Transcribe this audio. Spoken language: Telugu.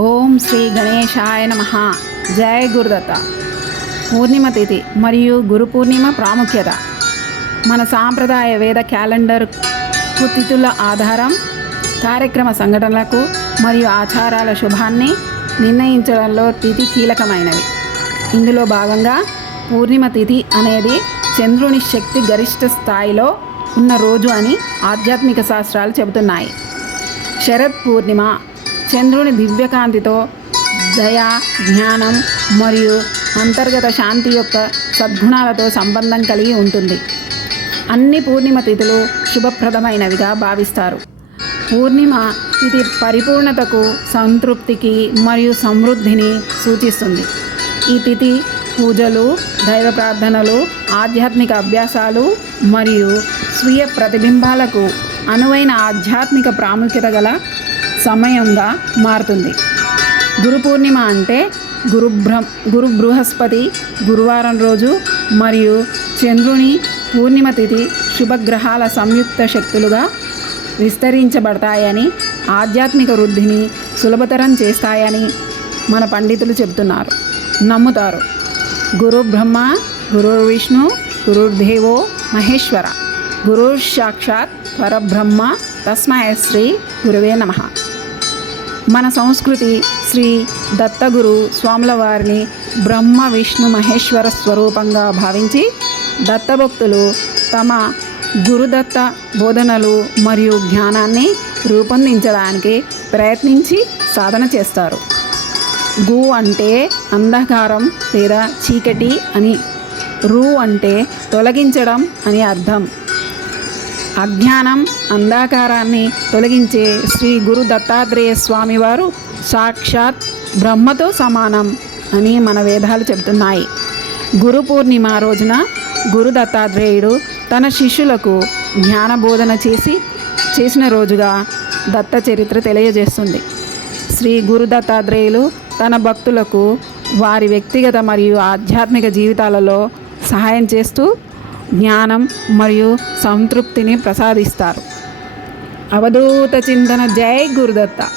ఓం శ్రీ గణేశాయ నమ. జయ గురుదత్త. పూర్ణిమ తిథి మరియు గురు పూర్ణిమ ప్రాముఖ్యత. మన సాంప్రదాయ వేద క్యాలెండర్ తిథుల ఆధారం కార్యక్రమ సంఘటనలకు మరియు ఆచారాల శుభాన్ని నిర్ణయించడంలో తిథి కీలకమైనవి. ఇందులో భాగంగా పూర్ణిమ తిథి అనేది చంద్రుని శక్తి గరిష్ట స్థాయిలో ఉన్న రోజు అని ఆధ్యాత్మిక శాస్త్రాలు చెబుతున్నాయి. శరత్ పూర్ణిమ చంద్రుని దివ్యకాంతితో దయ జ్ఞానం మరియు అంతర్గత శాంతి యొక్క సద్గుణాలతో సంబంధం కలిగి ఉంటుంది. అన్ని పూర్ణిమ తిథులు శుభప్రదమైనవిగా భావిస్తారు. పూర్ణిమ తిథి పరిపూర్ణతకు సంతృప్తికి మరియు సమృద్ధిని సూచిస్తుంది. ఈ తిథి పూజలు దైవ ప్రార్థనలు ఆధ్యాత్మిక అభ్యాసాలు మరియు స్వీయ ప్రతిబింబాలకు అనువైన ఆధ్యాత్మిక ప్రాముఖ్యత గల సమయంగా మారుతుంది. గురు పూర్ణిమ అంటే గురు గురు బృహస్పతి గురువారం రోజు మరియు చంద్రుని పూర్ణిమ తిథి శుభగ్రహాల సంయుక్త శక్తులుగా విస్తరించబడతాయని ఆధ్యాత్మిక వృద్ధిని సులభతరం చేస్తాయని మన పండితులు చెబుతున్నారు. నమ్ముతారు. గురు బ్రహ్మ గురు విష్ణు గురుర్దేవో మహేశ్వర గురు సాక్షాత్ పరబ్రహ్మ తస్మయ శ్రీ గురువే నమః. మన సంస్కృతి శ్రీ దత్తగురు స్వాముల వారిని బ్రహ్మ విష్ణు మహేశ్వర స్వరూపంగా భావించి దత్తభక్తులు తమ గురుదత్త బోధనలు మరియు జ్ఞానాన్ని రూపొందించడానికి ప్రయత్నించి సాధన చేస్తారు. గు అంటే అంధకారం లేదా చీకటి అని రు అంటే తొలగించడం అని అర్థం. అజ్ఞానం అంధాకారాన్ని తొలగించే శ్రీ గురు దత్తాత్రేయ స్వామివారు సాక్షాత్ బ్రహ్మతో సమానం అని మన వేదాలు చెబుతున్నాయి. గురు పూర్ణిమ రోజున గురు దత్తాత్రేయుడు తన శిష్యులకు జ్ఞాన బోధన చేసి చేసిన రోజుగా దత్త చరిత్ర తెలియజేస్తుంది. శ్రీ గురు దత్తాత్రేయులు తన భక్తులకు వారి వ్యక్తిగత మరియు ఆధ్యాత్మిక జీవితాలలో సహాయం చేస్తూ జ్ఞానం మరియు సంతృప్తిని ప్రసాదిస్తారు. అవధూత చింతన జై గురుదత్త.